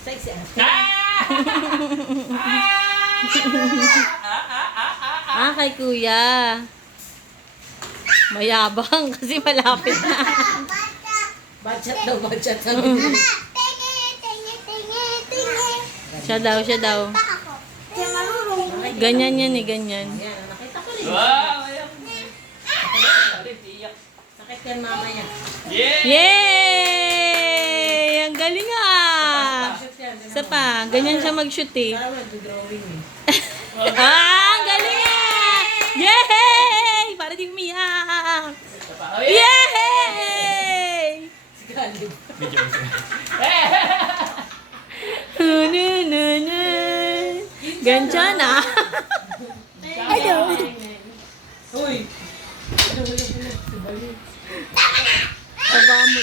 Sexy. Kay kuya. Mayabang kasi malapit na. Budget daw, budget. Sabi niya. Siya daw. Ganyan yan eh, ganyan. Ayan, nakita ko rin. Wow! Sakit yan mamaya. Yeah! Yay! Ang galing ah! Budget yan. Isa pa, ganyan siya mag-shoot eh. Kaya mag-drawing eh. Ang galing ah! Yay! Para di umiyak! Yay! Si Caleb. Ganyan ah! Ayaw. Uy. Ano mo yung si Bali? Aba mo